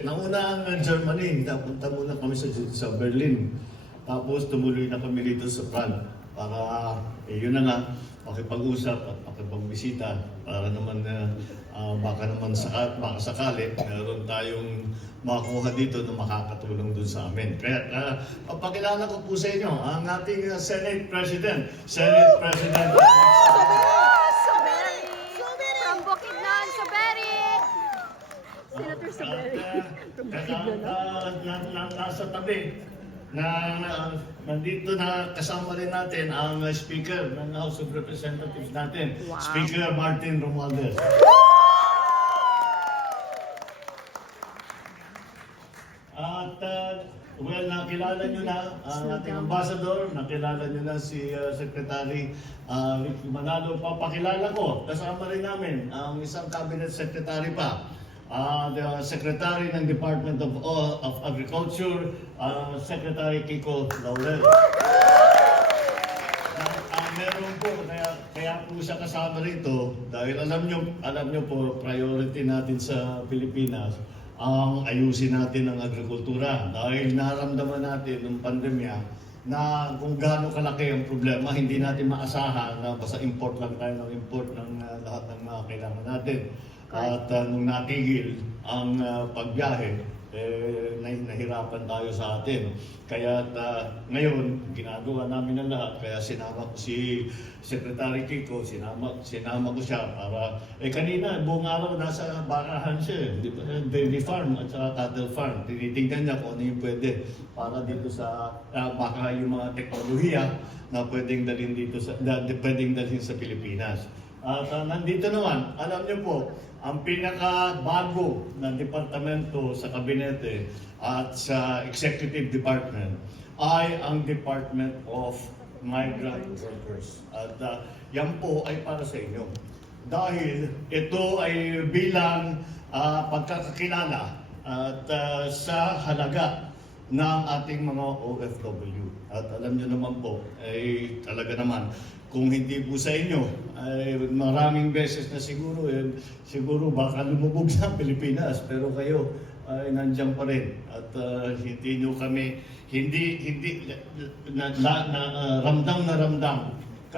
Nauna ang Germany, napunta muna kami sa Berlin. Tapos tumuloy na kami dito sa Prague para, yun na nga, makipag-usap at makipagbisita para naman baka sakali meron tayong makuha dito na makakatulong dun sa amin. Kaya papakilala ko po sa inyo ang ating Senate President. Senate President. From Bukidnon, Suberi! Senator Suberi. Nasa tabi nandito na kasama rin natin ang Speaker ng House of Representatives natin, Wow. Speaker Martin Romualdez. At well, nakilala nyo na ang ating ambassador, nakilala nyo na si Secretary Ricky Manalo. Papakilala ko, kasama rin namin ang isang cabinet secretary pa. The Secretary ng Department of Agriculture, Secretary Kiko Laurel. Meron po, kaya po siya kasama rito dahil alam nyo po, priority natin sa Pilipinas ang ayusin natin ang agrikultura. Dahil naramdaman natin ng pandemya na kung gaano kalaki ang problema, hindi natin maasahan na basta import lang tayo ng import ng lahat ng mga kailangan natin. At nung natigil ang pagbiyahe, nahirapan tayo sa atin. Kaya ngayon, ginagawa namin ang lahat. Kaya sinama ko si Secretary Kiko, sinama ko siya para... kanina, buong araw nasa bakahan siya. Dairy farm at saka cattle farm. Tinitingnan niya kung ano yung pwede para dito sa... baka yung mga teknolohiya na pwedeng dalhin dito pwedeng dalhin sa Pilipinas. At nandito naman, alam niyo po, ang pinakabago na departamento sa kabinete at sa executive department ay ang Department of Migrant Workers. At yan po ay para sa inyo. Dahil ito ay bilang pagkakakilala at sa halaga ng ating mga OFW. At alam niyo naman po, ay talaga naman, kung hindi po sa inyo, ay maraming beses na siguro baka lumubog sa Pilipinas, pero kayo ay nandiyan pa rin. At hindi nyo kami, ramdam na ramdam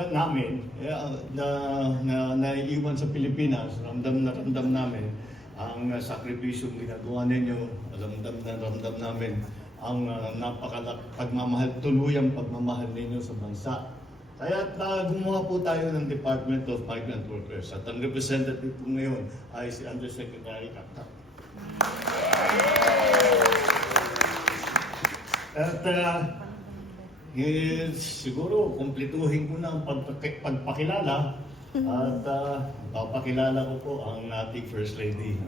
namin na naiiwan sa Pilipinas, ramdam na ramdam namin ang sakripisyong ginagawa ninyo, ramdam namin ang pagmamahal, tuluyang pagmamahal ninyo sa bansa. Kaya gumawa po tayo ng Department of Migrant Workers at ang representative po ngayon ay si Undersecretary Kapta. At siguro kumpletuhin ko na ang pagpakilala at papakilala ko po ang ating First Lady.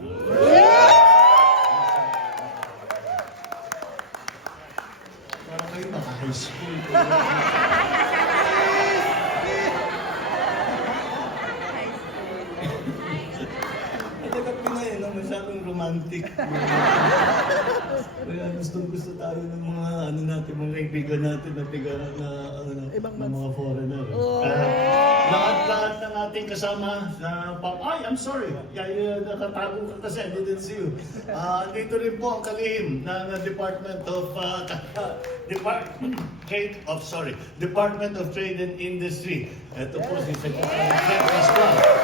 Para kayo naka-high school. Masyadong romantic. Kaya gusto tayo ng mga mga kaibigan natin na mga foreigner. Lahat ng ating kasama na I'm sorry. Nakatago ka kasi, I didn't see you. Dito rin po ang kalihim ng Department of Trade and Industry. Ito po si Secretary Fred Pascual.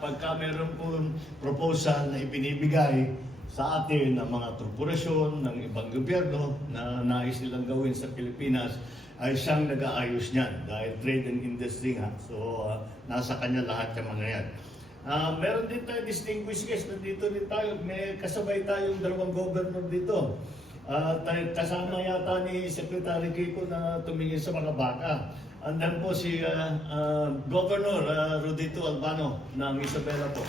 Pagka meron po proposal na ibinibigay sa atin ng mga korporasyon, ng ibang gobyerno na nais nilang gawin sa Pilipinas, ay siyang nag-aayos niyan dahil trade and industry nga. So, nasa kanya lahat yung mga yan. Meron din tayo distinguished guest. Nandito rin tayo. May kasabay tayong dalawang governor dito. Kasama yata ni Secretary Kiko na tumingin sa mga baka. Andan po si Governor Rodito Albano ng Isabela po.